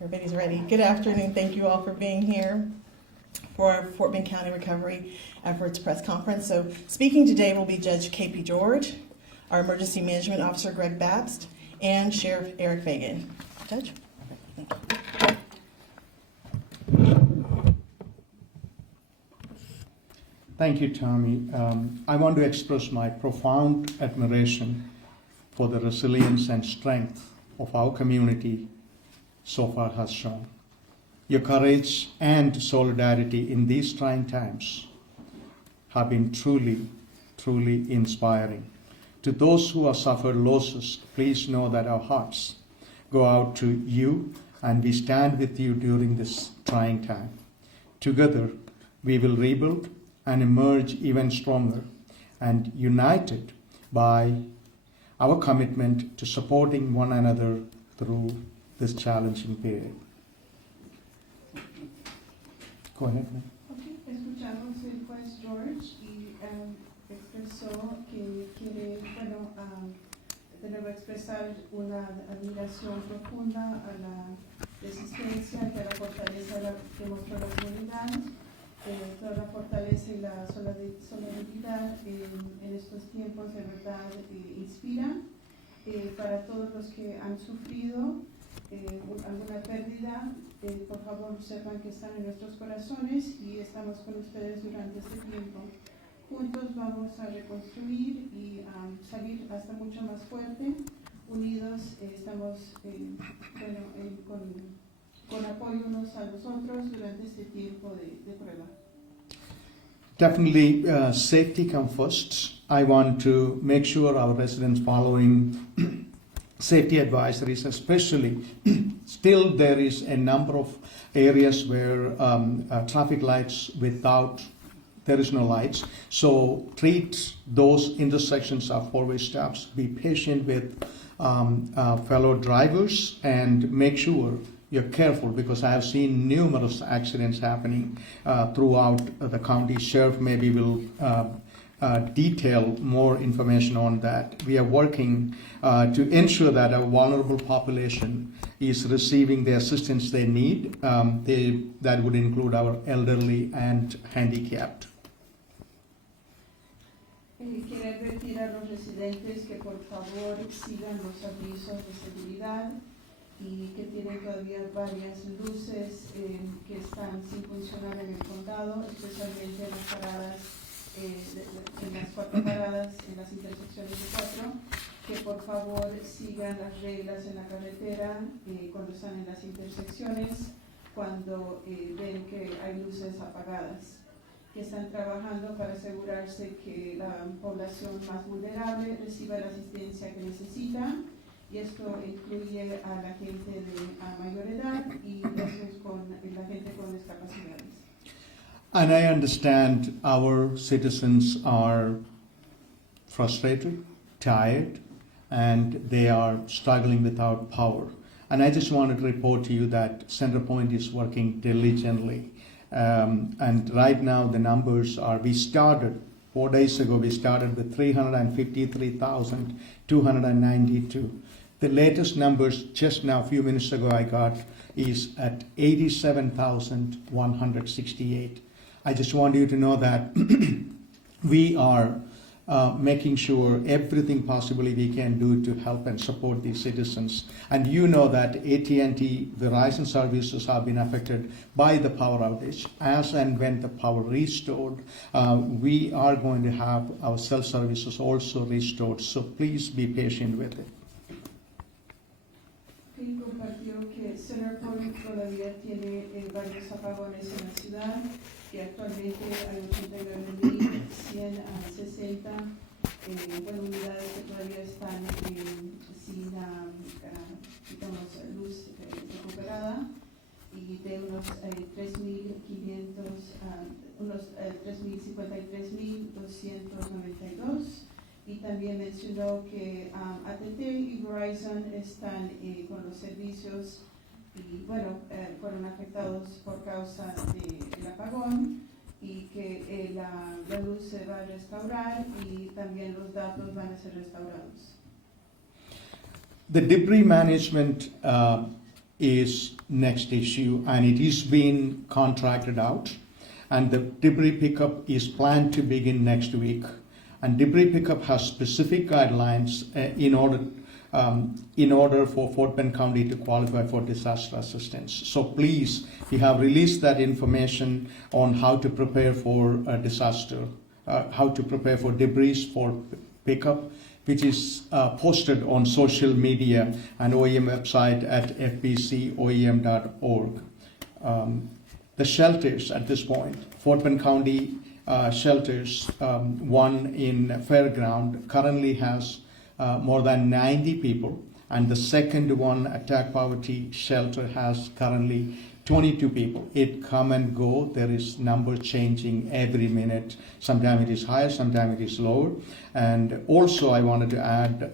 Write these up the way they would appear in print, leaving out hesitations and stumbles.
Everybody's ready. Good afternoon. Thank you all for being here for our Fort Bend County Recovery Efforts Press Conference. So speaking today will be Judge K.P. George, our Emergency Management Officer Greg Babst, and Sheriff Eric Fagan. Judge? Thank you. Thank you, Tommy. I want to express my profound admiration for the resilience and strength of our community so far has shown. Your courage and solidarity in these trying times have been truly, truly inspiring. To those who have suffered losses, please know that our hearts go out to you and we stand with you during this trying time. Together, we will rebuild and emerge even stronger and united by our commitment to supporting one another through this challenging period. Go ahead, ma'am. Okay, escuchamos el juez George y expresó que quiere, de nuevo expresar una admiración profunda a la resistencia, que a la fortaleza que mostró la comunidad, toda la fortaleza y la solidaridad en estos tiempos de verdad inspiran. Para todos los que han sufrido alguna pérdida, por favor sepan que están en nuestros corazones y estamos con ustedes durante este tiempo. Juntos vamos a reconstruir y salir hasta mucho más fuerte. Unidos estamos con apoyo unos a los otros durante este tiempo de prueba. Definitely, safety comes first. I want to make sure our residents following safety advisories, especially still there is a number of areas where traffic lights there is no lights. So treat those intersections of four-way stops. Be patient with fellow drivers and make sure you're careful, because I have seen numerous accidents happening throughout the county. Sheriff maybe will detail more information on that. We are working to ensure that our vulnerable population is receiving the assistance they need. That would include our elderly and handicapped. Quiero advertir a los residentes que por favor sigan los avisos de seguridad y que tienen todavía varias luces que están sin funcionar en el condado, especialmente en las paradas, en las 4 paradas, en las intersecciones de 4, que por favor sigan las reglas en la carretera cuando están en las intersecciones, cuando ven que hay luces apagadas, que están trabajando para asegurarse que la población más vulnerable reciba la asistencia que necesita. Y esto incluye a la gente de mayor edad y con la gente con discapacidades. And I understand our citizens are frustrated, tired, and they are struggling without power. And I just wanted to report to you that Centerpoint is working diligently. And right now the numbers are, we started 4 days ago, we started with 353,292. The latest numbers just now, a few minutes ago, I got is at 87,168. I just want you to know that we are making sure everything possibly we can do to help and support these citizens. And you know that AT&T Verizon services have been affected by the power outage. As and when the power restored, we are going to have our cell services also restored. So please be patient with it. Compartió que Centerpoint todavía tiene varios apagones en la ciudad, que actualmente hay 89.160 unidades que todavía están sin luz recuperada, y de unos 3.053.292. Y también mencionó que AT&T y Verizon están con los servicios y fueron afectados por causa del apagón, y que la luz se va a restaurar y también los datos van a ser restaurados. The debris management is next issue, and it is being contracted out, and the debris pickup is planned to begin next week. And debris pickup has specific guidelines in order for Fort Bend County to qualify for disaster assistance. So please, we have released that information on how to prepare for a disaster, how to prepare for debris for pickup, which is posted on social media and OEM website at fbcoem.org. The shelters at this point, Fort Bend County shelters, one in Fairground currently has more than 90 people, and the second one, Attack Poverty Shelter, has currently 22 people. It come and go. There is number changing every minute. Sometimes it is higher, sometimes it is lower. And also I wanted to add,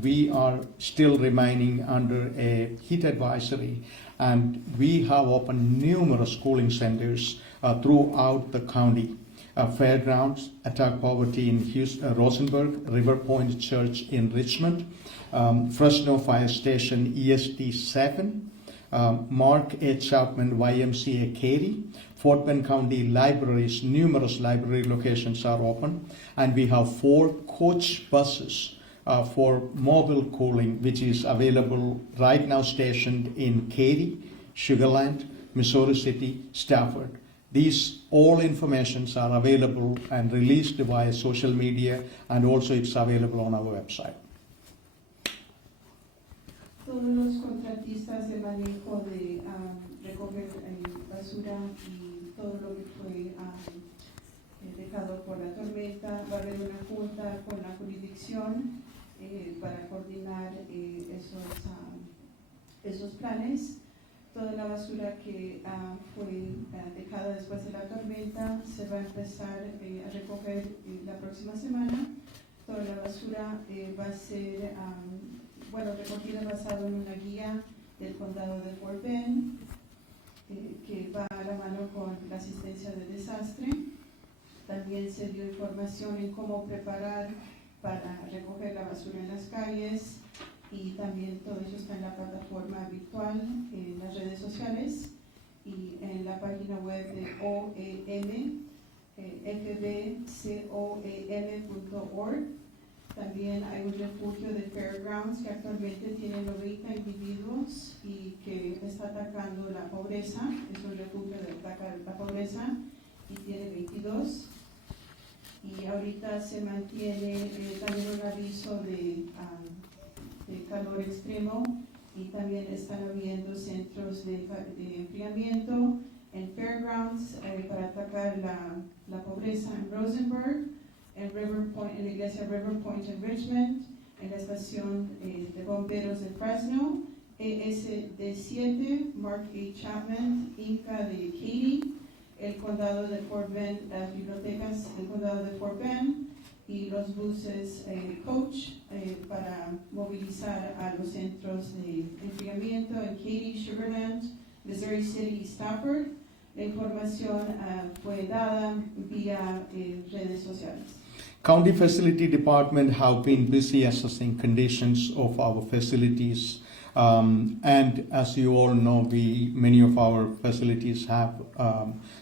we are still remaining under a heat advisory, and we have opened numerous schooling centers throughout the county. Fairgrounds, Attack Poverty in Houston, Rosenberg, River Point Church in Richmond, Fresno Fire Station ESD 7, Mark A. Chapman YMCA Katy, Fort Bend County Libraries, numerous library locations are open, and we have 4 coach buses for mobile cooling, which is available right now, stationed in Katy, Sugar Land, Missouri City, Stafford. These all informations are available and released via social media, and also it's available on our website. Todos los contratistas de manejo de recoger basura y todo lo que fue dejado por la tormenta, va a haber una junta con la jurisdicción para coordinar esos planes. Toda la basura que fue dejada después de la tormenta se va a empezar a recoger la próxima semana. Toda la basura va a ser recogida basado en una guía del condado de Fort Bend que va a la mano con la asistencia de desastre. También se dio información en cómo preparar para recoger la basura en las calles, y también todo eso está en la plataforma virtual, en las redes sociales y en la página web de OEM, fbcoem.org. También hay un refugio de fairgrounds que actualmente tiene 90 individuos y que está atacando la pobreza. Es un refugio de atacar la pobreza y tiene 22. Y ahorita se mantiene también un aviso de calor extremo, y también están habiendo centros de enfriamiento en fairgrounds para atacar la pobreza en Rosenberg, en la iglesia River Point en Richmond, en la estación de bomberos de Fresno, ESD 7, Mark A. Chapman, Inca de Katy, el condado de Fort Bend, las bibliotecas del condado de Fort Bend, y los buses coach para movilizar a los centros de enfriamiento en Katy, Sugar Land, Missouri City y Stafford. La información fue dada vía redes sociales. County Facility Department have been busy assessing conditions of our facilities, and as you all know, many of our facilities have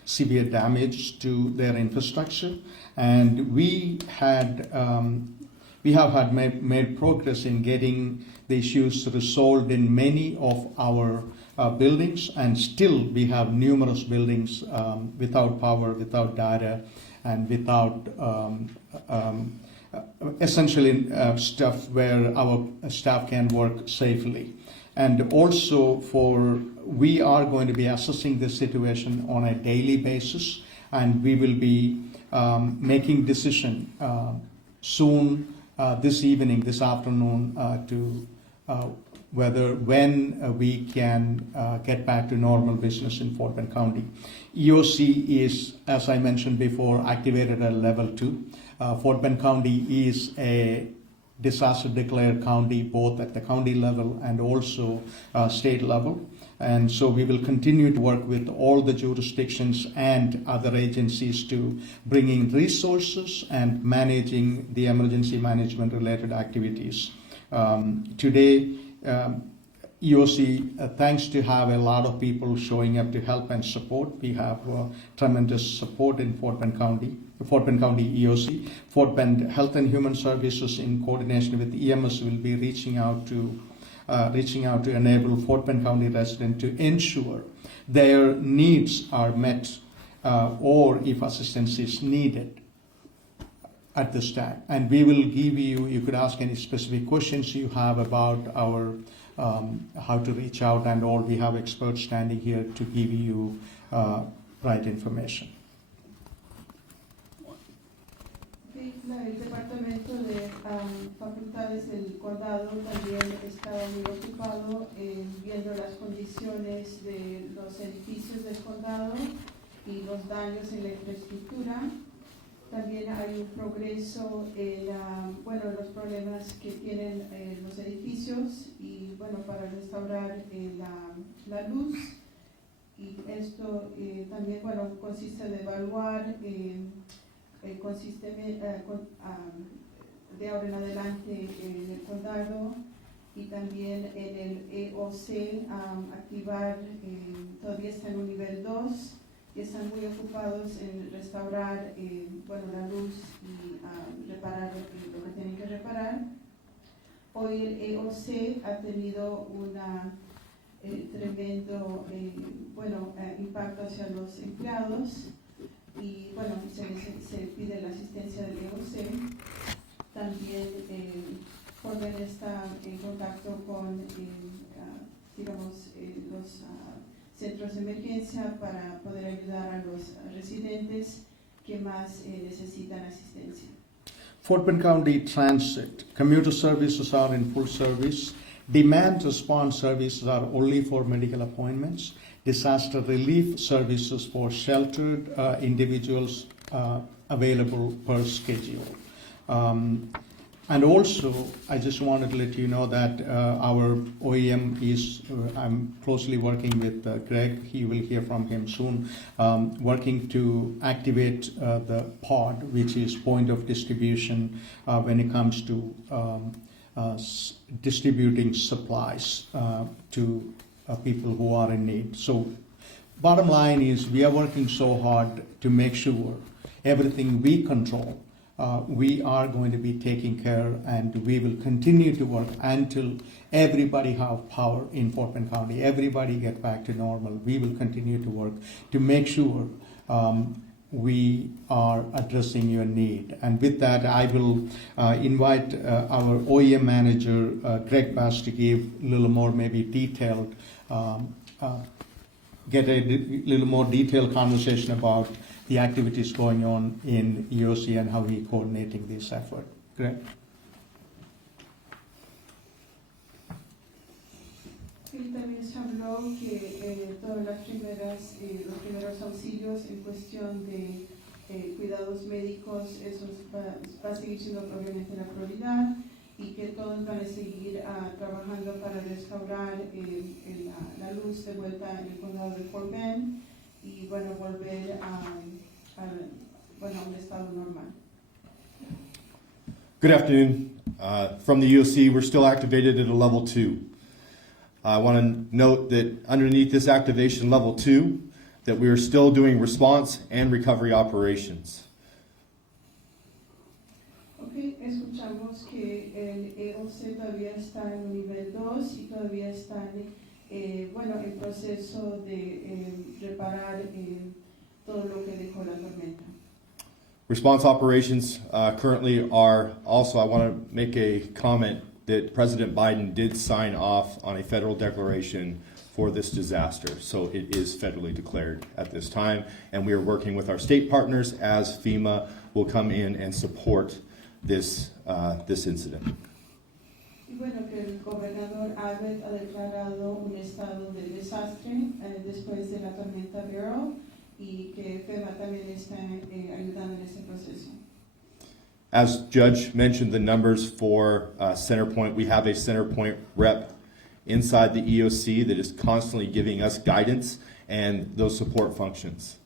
severe damage to their infrastructure, and we have made progress in getting the issues resolved in many of our buildings, and still we have numerous buildings without power, without data, and without essentially stuff where our staff can work safely. And also we are going to be assessing this situation on a daily basis, and we will be making decision soon this evening, this afternoon, to when we can get back to normal business in Fort Bend County. EOC is, as I mentioned before, activated at level 2. Fort Bend County is a disaster declared county, both at the county level and also state level. And so we will continue to work with all the jurisdictions and other agencies to bring in resources and managing the emergency management related activities. Today, EOC, thanks to have a lot of people showing up to help and support. We have tremendous support in Fort Bend County EOC. Fort Bend Health and Human Services, in coordination with EMS, will be reaching out to enable Fort Bend County residents to ensure their needs are met, or if assistance is needed at this time. And we will give you could ask any specific questions you have about our how to reach out and all. We have experts standing here to give you right information. El Departamento de Facultades del Condado también estaba muy ocupado viendo las condiciones de los edificios del condado y los daños en la infraestructura. También hay un progreso en los problemas que tienen los edificios y para restaurar la luz. Y esto también consiste de evaluar de ahora en adelante en el condado y también en el EOC activar, todavía está en un nivel 2 y están muy ocupados en restaurar la luz y reparar lo que tienen que reparar. Hoy el EOC ha tenido un tremendo impacto hacia los empleados. Y se pide la asistencia del EOC. También Fort Bend está en contacto con los centros de emergencia para poder ayudar a los residentes que más necesitan asistencia. Fort Bend County Transit commuter services are in full service. Demand response services are only for medical appointments. Disaster relief services for sheltered individuals available per schedule. And also, I just wanted to let you know that our OEM is, I'm closely working with Greg, he will hear from him soon, working to activate the pod, which is point of distribution when it comes to distributing supplies to people who are in need. So bottom line is we are working so hard to make sure everything we control, we are going to be taking care, and we will continue to work until everybody have power in Fort Bend County, everybody get back to normal. We will continue to work to make sure we are addressing your need. And with that, I will invite our OEM manager, Greg Bass, to give a little more maybe detailed, get a little more detailed conversation about the activities going on in EOC and how we coordinating this effort. Greg? Y también se habló que todas las los primeros auxilios en cuestión de cuidados médicos, eso va a seguir siendo obviamente la prioridad, y que todos van a seguir trabajando para restaurar la luz de vuelta en el condado de Fort Bend y volver a un estado normal. Good afternoon. From the EOC, we're still activated at a level 2. I want to note that underneath this activation level 2, that we are still doing response and recovery operations. Okay, escuchamos que el EOC todavía está en un nivel 2 y todavía están en proceso de reparar todo lo que dejó la tormenta. Response operations currently are also, I want to make a comment that President Biden did sign off on a federal declaration for this disaster. So it is federally declared at this time, and we are working with our state partners as FEMA will come in and support this incident. Y que el gobernador Abbott ha declarado un estado de desastre después de la tormenta Beryl, y que FEMA también está ayudando en este proceso. As Judge mentioned the numbers for Centerpoint, we have a Centerpoint rep inside the EOC that is constantly giving us guidance and those support functions.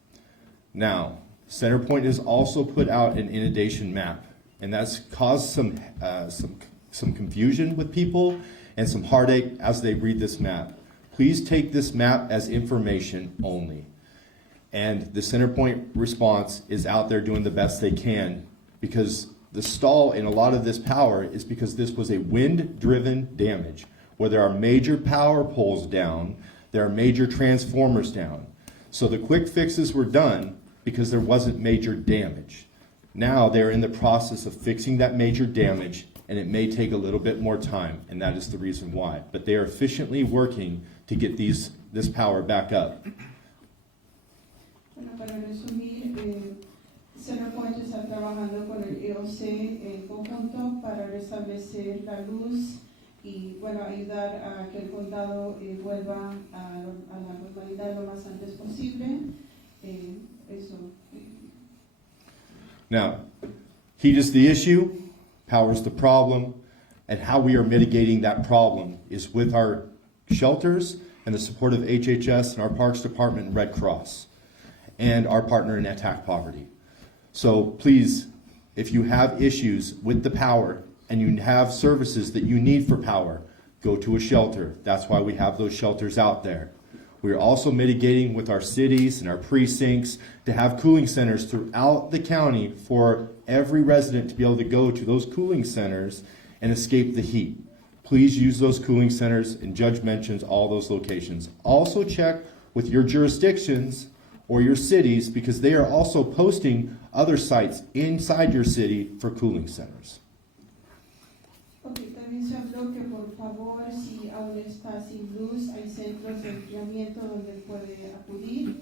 Now, Centerpoint has also put out an inundation map, and that's caused some confusion with people and some heartache as they read this map. Please take this map as information only. And the CenterPoint response is out there doing the best they can, because the stall in a lot of this power is because this was a wind-driven damage, where there are major power poles down, there are major transformers down. So the quick fixes were done because there wasn't major damage. Now they're in the process of fixing that major damage, and it may take a little bit more time, and that is the reason why. But they are efficiently working to get this power back up. Bueno, para resumir, CenterPoint está trabajando con el EOC en conjunto para restablecer la luz y bueno, ayudar a que el condado vuelva a la normalidad lo más antes posible. Eso. Now, heat is the issue, power is the problem, and how we are mitigating that problem is with our shelters and the support of HHS and our Parks Department and Red Cross, and our partner in Attack Poverty. So please, if you have issues with the power and you have services that you need for power, go to a shelter. That's why we have those shelters out there. We are also mitigating with our cities and our precincts to have cooling centers throughout the county for every resident to be able to go to those cooling centers and escape the heat. Please use those cooling centers, and Judge mentions all those locations. Also check with your jurisdictions or your cities, because they are also posting other sites inside your city for cooling centers. Okay, también se habló que por favor, si aún está sin luz, hay centros de enfriamiento donde puede acudir,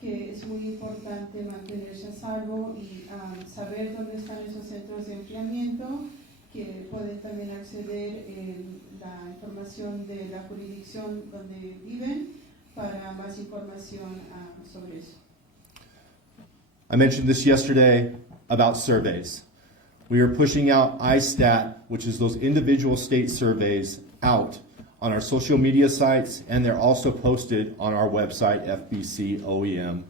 que es muy importante mantenerse a salvo y saber dónde están esos centros de enfriamiento, que pueden también acceder la información de la jurisdicción donde viven para más información sobre eso. I mentioned this yesterday about surveys. We are pushing out ISTAT, which is those individual state surveys, out on our social media sites, and they're also posted on our website, fbcoem.org.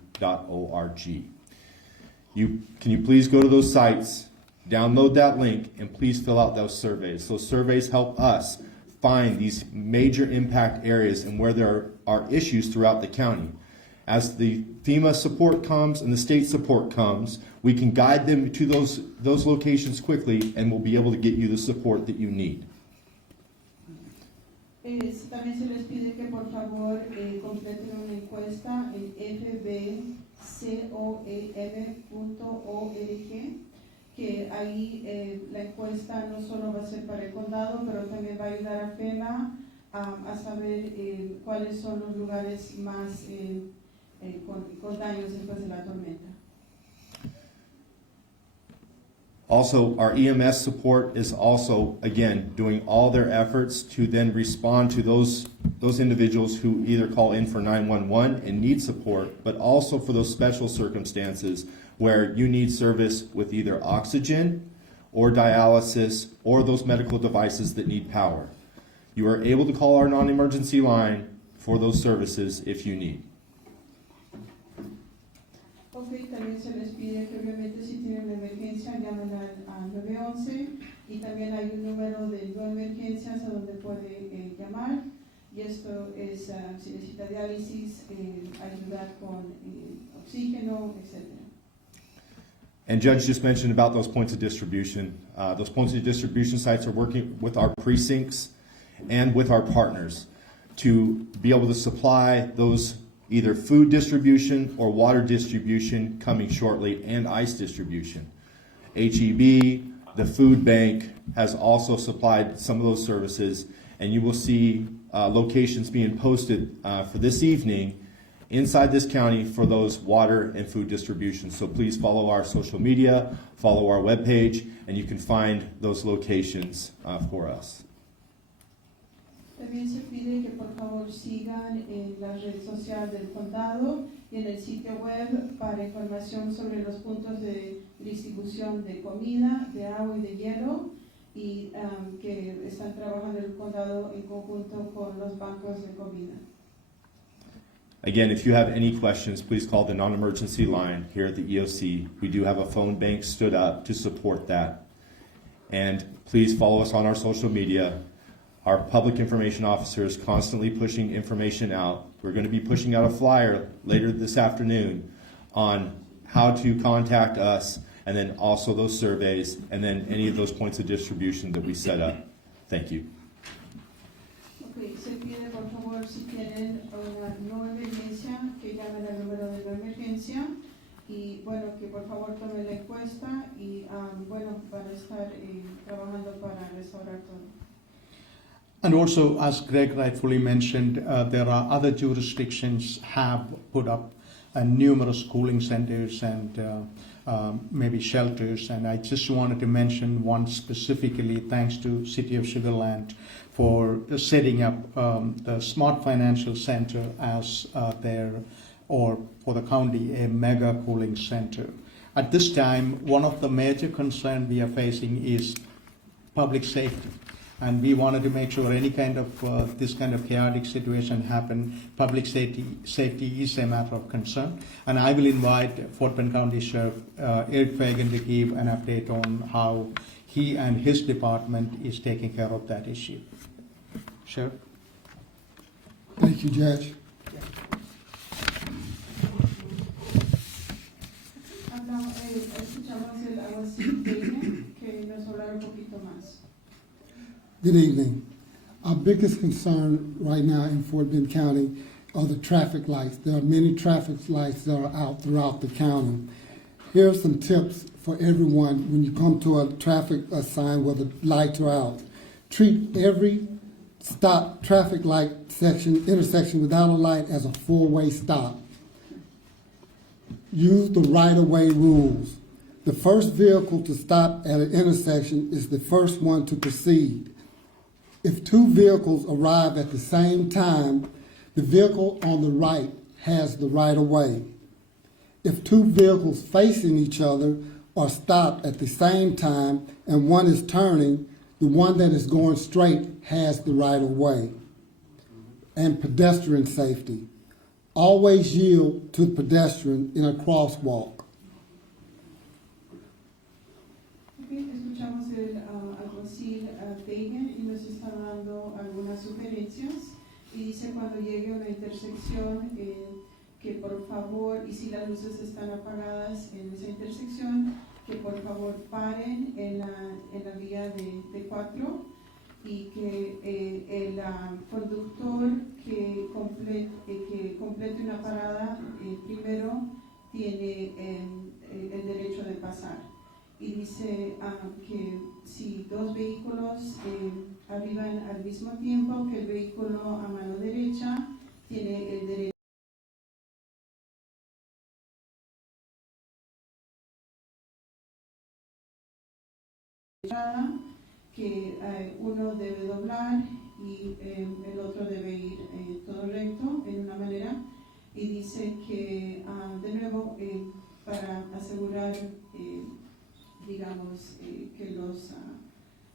Can you please go to those sites, download that link, and please fill out those surveys. Those surveys help us find these major impact areas and where there are issues throughout the county. As the FEMA support comes and the state support comes, we can guide them to those locations quickly, and we'll be able to get you the support that you need. También se les pide que por favor completen una encuesta en fbcoem.org, que ahí la encuesta no solo va a ser para el condado, pero también va a ayudar a FEMA a saber cuáles son los lugares más con daños después de la tormenta. Also, our EMS support is also, again, doing all their efforts to then respond to those individuals who either call in for 911 and need support, but also for those special circumstances where you need service with either oxygen or dialysis or those medical devices that need power. You are able to call our non-emergency line for those services if you need. Ok, también se les pide que obviamente si tienen una emergencia llamen al 911 y también hay un número de no emergencias a donde puede llamar, y esto es si necesita diálisis, ayudar con oxígeno, etc. And Judge just mentioned about those points of distribution. Those points of distribution sites are working with our precincts and with our partners to be able to supply those either food distribution or water distribution coming shortly, and ice distribution. HEB, the food bank, has also supplied some of those services, and you will see locations being posted for this evening inside this county for those water and food distributions. So please follow our social media, follow our webpage, and you can find those locations for us. También se pide que por favor sigan en la red social del condado y en el sitio web para información sobre los puntos de distribución de comida, de agua y de hielo, y que están trabajando el condado en conjunto con los bancos de comida. Again, if you have any questions, please call the non-emergency line here at the EOC. We do have a phone bank stood up to support that. And please follow us on our social media. Our public information officer is constantly pushing information out. We're going to be pushing out a flyer later this afternoon on how to contact us, and then also those surveys, and then any of those points of distribution that we set up. Thank you. Ok, se pide por favor si tienen una no emergencia que llamen al número de no emergencia y bueno que por favor tomen la encuesta y bueno van a estar trabajando para restaurar todo. And also, as Greg rightfully mentioned, there are other jurisdictions have put up numerous cooling centers and maybe shelters. And I just wanted to mention one specifically, thanks to City of Sugar Land for setting up the Smart Financial Center as or for the county, a mega cooling center. At this time, one of the major concerns we are facing is public safety. And we wanted to make sure any kind of this kind of chaotic situation happen, public safety is a matter of concern. And I will invite Fort Bend County Sheriff Eric Fagan to give an update on how he and his department is taking care of that issue. Sheriff? Thank you, Judge. Escuchamos el alguacil que nos hablará un poquito más. Good evening. Our biggest concern right now in Fort Bend County are the traffic lights. There are many traffic lights that are out throughout the county. Here are some tips for everyone when you come to a traffic sign where the lights are out. Treat every stop traffic light intersection without a light as a four-way stop. Use the right-of-way rules. The first vehicle to stop at an intersection is the first one to proceed. If two vehicles arrive at the same time, the vehicle on the right has the right-of-way. If two vehicles facing each other are stopped at the same time and one is turning, the one that is going straight has the right-of-way. And pedestrian safety. Always yield to the pedestrian in a crosswalk. Escuchamos el alguacil Fagan y nos está dando algunas sugerencias y dice cuando llegue a una intersección que por favor, y si las luces están apagadas en esa intersección, que por favor paren en la vía de 4 y que el conductor que complete una parada primero tiene el derecho de pasar. Y dice que si dos vehículos arriban al mismo tiempo, que el vehículo a mano derecha tiene el derecho que uno debe doblar y el otro debe ir todo recto en una manera. Y dice que de nuevo para asegurar digamos, que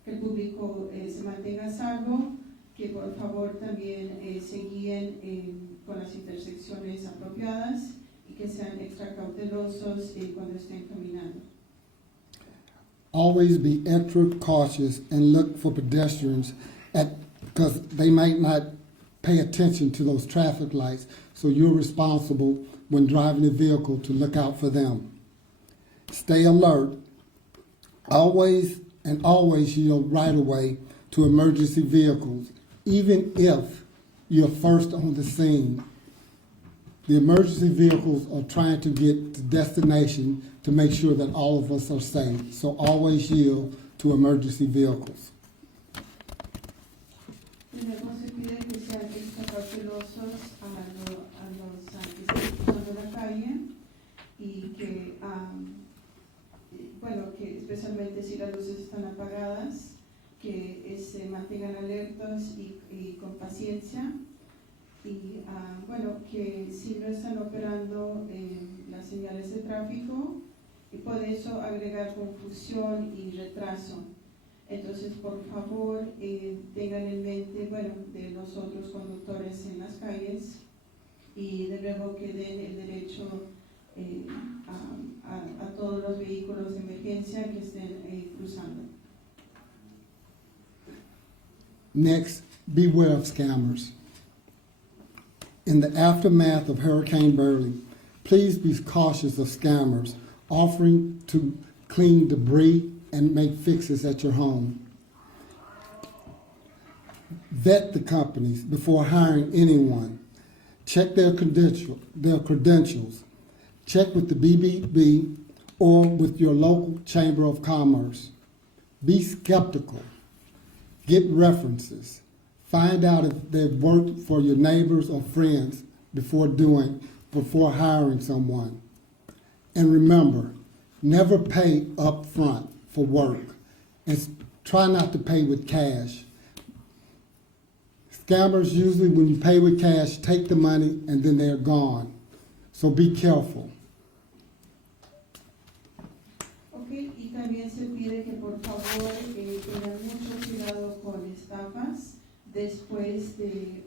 el público se mantenga a salvo, que por favor también se guíen con las intersecciones apropiadas y que sean extra cautelosos cuando estén caminando. Always be extra cautious and look for pedestrians because they might not pay attention to those traffic lights, so you're responsible when driving a vehicle to look out for them. Stay alert. Always yield right away to emergency vehicles, even if you're first on the scene. The emergency vehicles are trying to get to destination to make sure that all of us are safe. So always yield to emergency vehicles. Luego se pide que sean extra cautelosos a los que están cruzando la calle y que bueno, que especialmente si las luces están apagadas, que se mantengan alertos y con paciencia. Y bueno, que si no están operando las señales de tráfico, y puede eso agregar confusión y retraso. Entonces, por favor, tengan en mente, bueno, de los otros conductores en las calles y de luego que den el derecho a todos los vehículos de emergencia que estén cruzando. Next, beware of scammers. In the aftermath of Hurricane Burley, please be cautious of scammers offering to clean debris and make fixes at your home. Vet the companies before hiring anyone. Check their credentials. Check with the BBB or with your local Chamber of Commerce. Be skeptical. Get references. Find out if they've worked for your neighbors or friends before hiring someone. And remember, never pay up front for work. And try not to pay with cash. Scammers usually, when you pay with cash, take the money and then they're gone. So be careful. Okay, y también se pide que por favor tengan mucho cuidado con estafas después de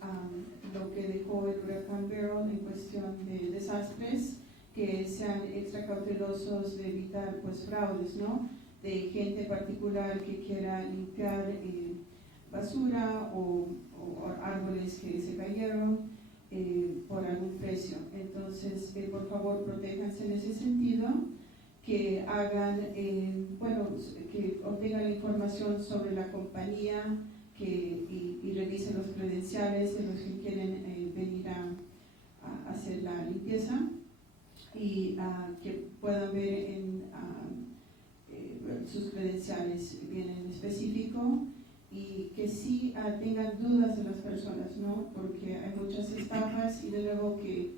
lo que dejó el huracán Beryl en cuestión de desastres, que sean extra cautelosos de evitar pues fraudes, ¿no? De gente particular que quiera limpiar basura o árboles que se cayeron por algún precio. Entonces, por favor, protéjanse en ese sentido, que hagan, que obtengan la información sobre la compañía y revisen los credenciales de los que quieren venir a hacer la limpieza y que puedan ver en sus credenciales bien en específico. Y que sí tengan dudas de las personas, ¿no? Porque hay muchas estafas y de luego que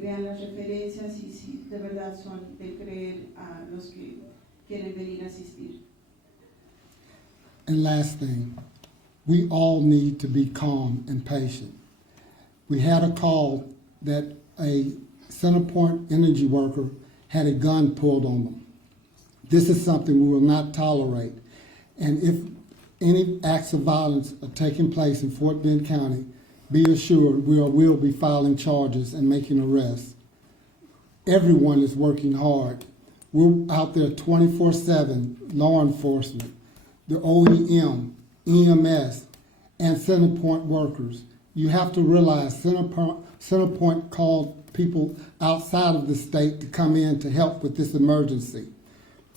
vean las referencias y si de verdad son de creer a los que quieren venir a asistir. And last thing, we all need to be calm and patient. We had a call that a CenterPoint energy worker had a gun pulled on them. This is something we will not tolerate. And if any acts of violence are taking place in Fort Bend County, be assured we will be filing charges and making arrests. Everyone is working hard. We're out there 24/7, law enforcement, the OEM, EMS, and CenterPoint workers. You have to realize CenterPoint called people outside of the state to come in to help with this emergency.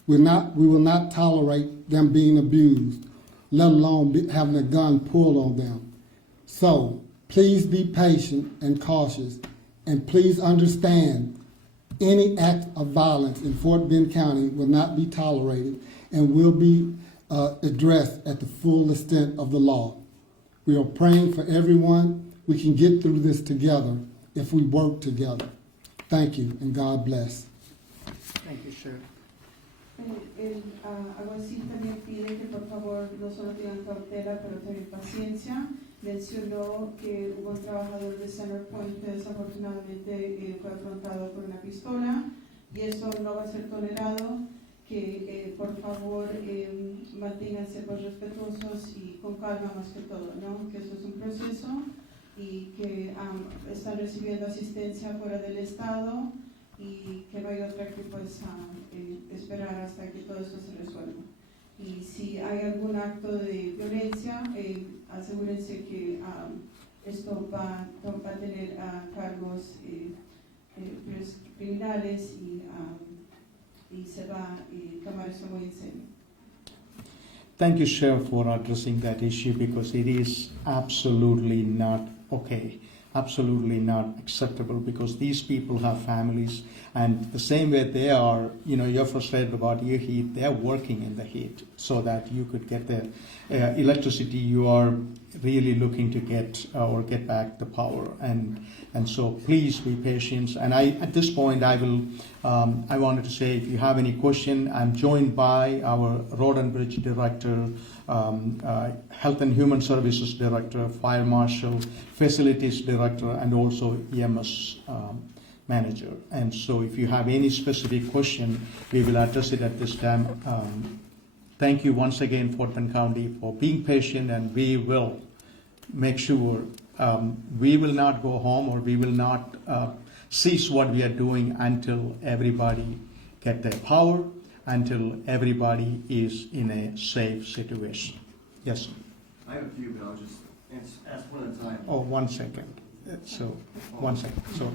We will not tolerate them being abused, let alone having a gun pulled on them. So please be patient and cautious, and please understand any act of violence in Fort Bend County will not be tolerated and will be addressed at the full extent of the law. We are praying for everyone. We can get through this together if we work together. Thank you, and God bless. Thank you, Sheriff. El alguacil también pide que por favor no solo tengan cautela, pero también paciencia. Mencionó que hubo un trabajador de CenterPoint que desafortunadamente fue afrontado por una pistola y eso no va a ser tolerado. Que por favor manténganse pues respetuosos y con calma más que todo, ¿no? Que eso es un proceso y que están recibiendo asistencia fuera del estado y que no hay otra que pues esperar hasta que todo esto se resuelva. Y si hay algún acto de violencia, asegúrense que esto va a tener cargos criminales y se va a tomar eso muy en serio. Thank you, Sheriff, for addressing that issue because it is absolutely not okay. Absolutely not acceptable because these people have families and the same way they are, you're frustrated about your heat, they are working in the heat so that you could get the electricity you are really looking to get or get back the power. And so please be patient. And at this point, I wanted to say if you have any question, I'm joined by our Road and Bridge Director, Health and Human Services Director, Fire Marshal, Facilities Director, and also EMS Manager. And so if you have any specific question, we will address it at this time. Thank you once again, Fort Bend County, for being patient, and we will make sure we will not go home or we will not cease what we are doing until everybody get their power, until everybody is in a safe situation. Yes, sir. I have a few, but I'll just ask one at a time. Oh, 1 second. So, 1 second. So,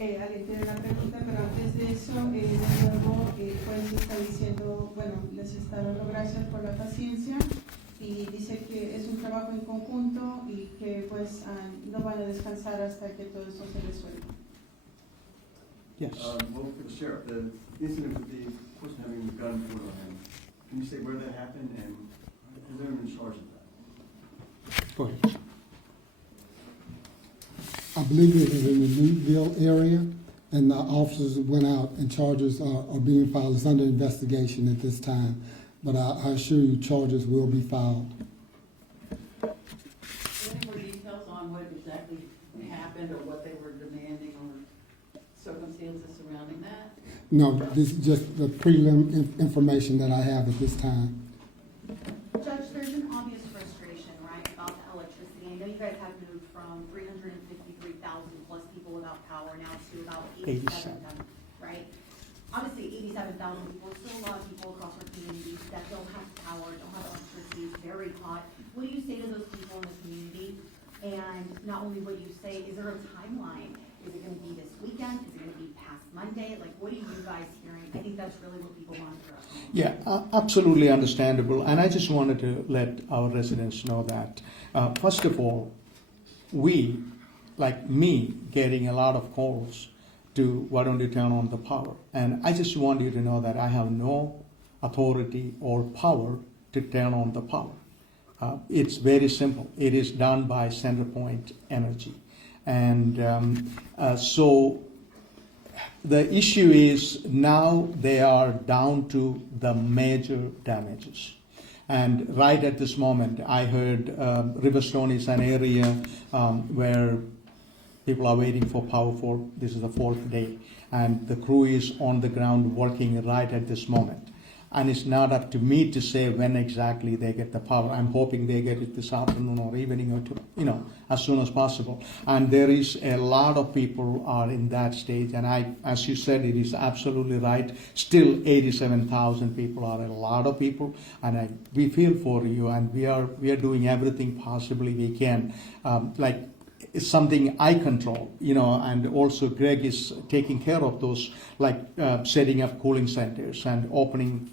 Alguien tiene una pregunta, pero antes de eso, de nuevo, pues está diciendo, bueno, les está dando gracias por la paciencia y dice que es un trabajo en conjunto y que pues no van a descansar hasta que todo eso se resuelva. yes. Well, for the sheriff, the incident with the person having the gun pulled on him, can you say where that happened and is anyone in charge of that? Go ahead. I believe it was in the Newville area, and the officers went out, and charges are being filed. It's under investigation at this time, but I assure you, charges will be filed. Any more details on what exactly happened or what they were demanding or circumstances surrounding that? No, this is just the prelim information that I have at this time. Judge, there's an obvious frustration, right, about the electricity. I know you guys have moved from 353,000 plus people without power now to about 87,000, right? Obviously, 87,000 people, still a lot of people across our community that don't have power, don't have electricity, it's very hot. What do you say to those people in the community? And not only what do you say, is there a timeline? Is it gonna be this weekend? Is it gonna be past Monday? Like, what are you guys hearing? I think that's really what people want to hear. Yeah, absolutely understandable. And I just wanted to let our residents know that, first of all, we, like me, getting a lot of calls to why don't you turn on the power? And I just want you to know that I have no authority or power to turn on the power. It's very simple. It is done by CenterPoint Energy. And so the issue is now they are down to the major damages. And right at this moment, I heard Riverstone is an area where people are waiting for power for, this is the 4th day. And the crew is on the ground working right at this moment. And it's not up to me to say when exactly they get the power. I'm hoping they get it this afternoon or evening or as soon as possible. And there is a lot of people are in that stage. And as you said, it is absolutely right. Still 87,000 people are a lot of people. And we feel for you, and we are doing everything possibly we can. It's something I control, and also Greg is taking care of those, setting up cooling centers and opening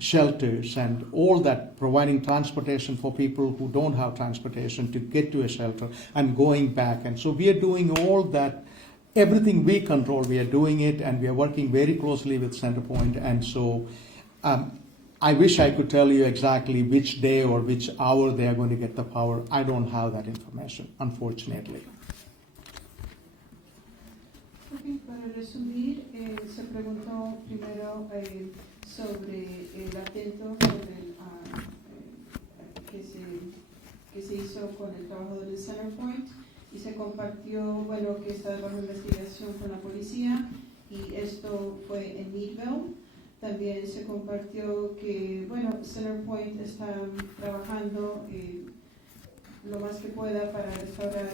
shelters and all that, providing transportation for people who don't have transportation to get to a shelter and going back. And so we are doing all that, everything we control, we are doing it, and we are working very closely with CenterPoint. And so I wish I could tell you exactly which day or which hour they are going to get the power. I don't have that information, unfortunately. Okay, para resumir, se preguntó primero sobre el atento que se hizo con el trabajo del CenterPoint y se compartió, que está bajo investigación con la policía y esto fue en Meadville. También se compartió que, CenterPoint está trabajando lo más que pueda para restaurar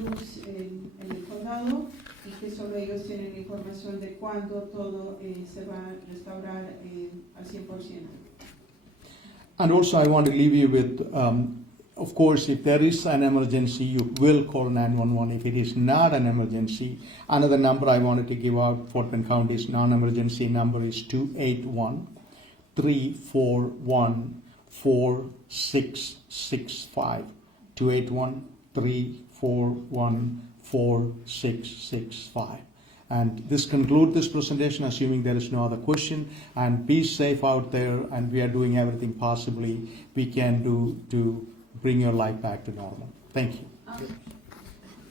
luz en el condado y que solo ellos tienen información de cuándo todo se va a restaurar al 100%. And also I want to leave you with, of course, if there is an emergency, you will call 911. If it is not an emergency, another number I wanted to give out, Fort Bend County's non-emergency number is 281-341-4665. 281-341-4665. And this concludes this presentation, assuming there is no other question. And be safe out there, and we are doing everything possibly we can do to bring your life back to normal. Thank you.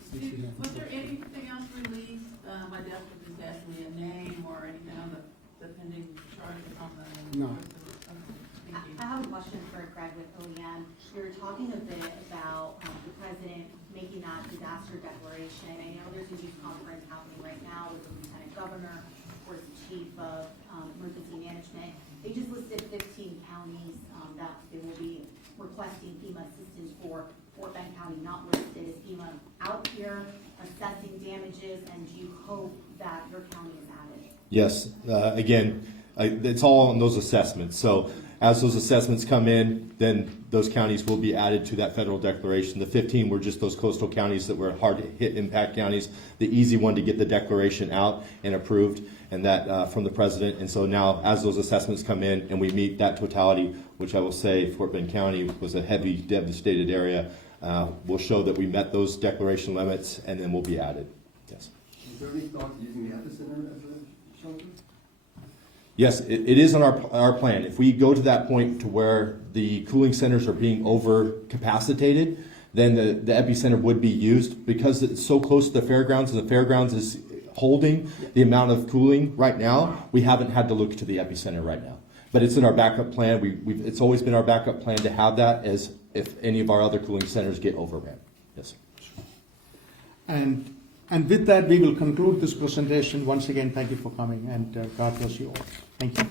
Steve, was there anything else released? My desk was just asking me a name or anything on the pending charges on the... No. I have a question for Greg with OEM. You were talking a bit about the president making that disaster declaration. I know there's a news conference happening right now with the lieutenant governor, of course, the chief of emergency management. They just listed 15 counties that they will be requesting FEMA assistance for. Fort Bend County not listed. Is FEMA out here assessing damages, and do you hope that your county is added? Yes, again, it's all on those assessments. So As those assessments come in, then those counties will be added to that federal declaration. The 15 were just those coastal counties that were hard to hit impact counties, the easy one to get the declaration out and approved, and that from the president. And so now, as those assessments come in and we meet that totality, which I will say Fort Bend County was a heavy devastated area, we'll show that we met those declaration limits, and then we'll be added. Yes. Is there any thought to using the epicenter as a shelter? Yes, it is on our plan. If we go to that point to where the cooling centers are being overcapacitated, then the epicenter would be used because it's so close to the fairgrounds, and the fairgrounds is holding the amount of cooling right now. We haven't had to look to the epicenter right now, but it's in our backup plan. It's always been our backup plan to have that as if any of our other cooling centers get overran. Yes. And with that, we will conclude this presentation. Once again, thank you for coming, and God bless you all. Thank you.